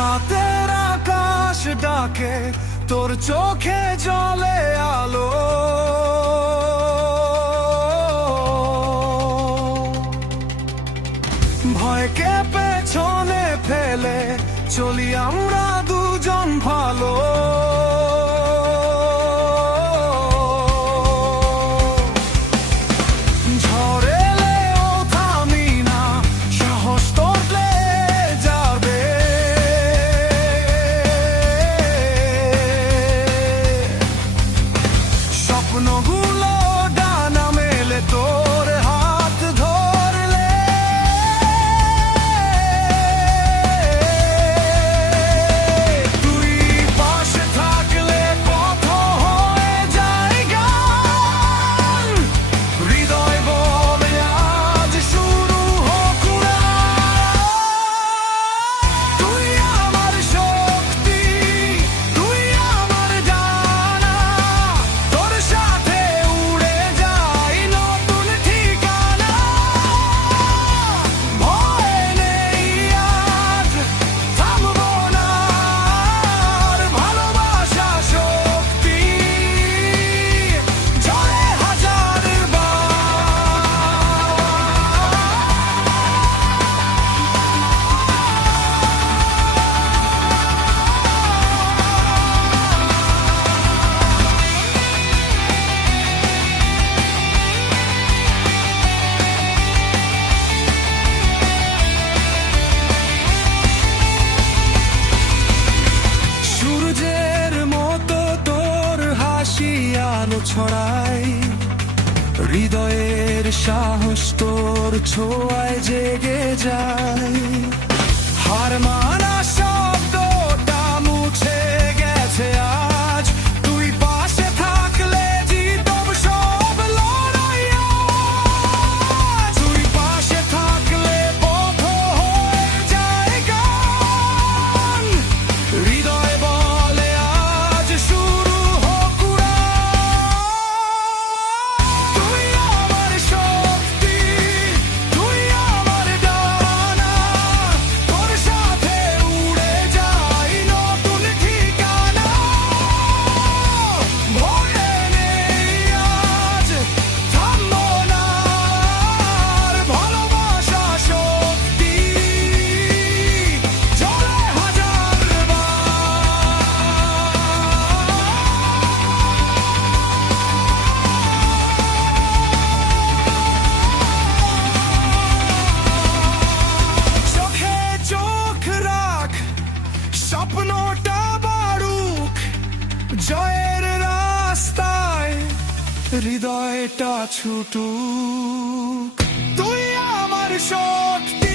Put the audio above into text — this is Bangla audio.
রাতের আকাশ ডাকে, তোর চোখে জ্বলে আলো। ভয়কে পেছনে ফেলে চলি আমরা দুজন ভালো। স্বপ্নগুলো ডানা মেলে তোর হাত ধরলে, তুই পাশে থাকলে পথ হয়ে যায় গান। হৃদয় বলে আজ শুরু হোক উড়ান। তুই আমার শক্তি, তুই আমার ডানা, তোর সাথে উড়ে যাই নতুন ঠিকানা। ভয় নেই আজ, থামবো না আর, ভালোবাসা শক্তি জয় হাজার বার। সূর্যের মতো তোর হাসি আলো ছড়াই, হৃদয়ের সাহস তোর ছোঁয়ায় জেগে যায়। হার মানা শব্দটা মুছে গেছে আজ, তুই পাশে থাকলে জিতব সব লড়াই আজ। তুই পাশে থাকলে পথ হয়ে যায় গান। হৃদয় বলে আজ শুরু হোক উড়ান। তুই আমার শক্তি, তুই আমার ডানা, তোর সাথে উড়ে যাই নতুন ঠিকানা। ভয় নেই আজ, থামবো না আর, ভালোবাসা শক্তি জ্বলে হাজার বার। চোখে চোখ রাখ, স্বপ্নটা বাড়ুক, জয়ের রাস্তায় হৃদয়টা ছুটুক। তুই আমার শক্তি।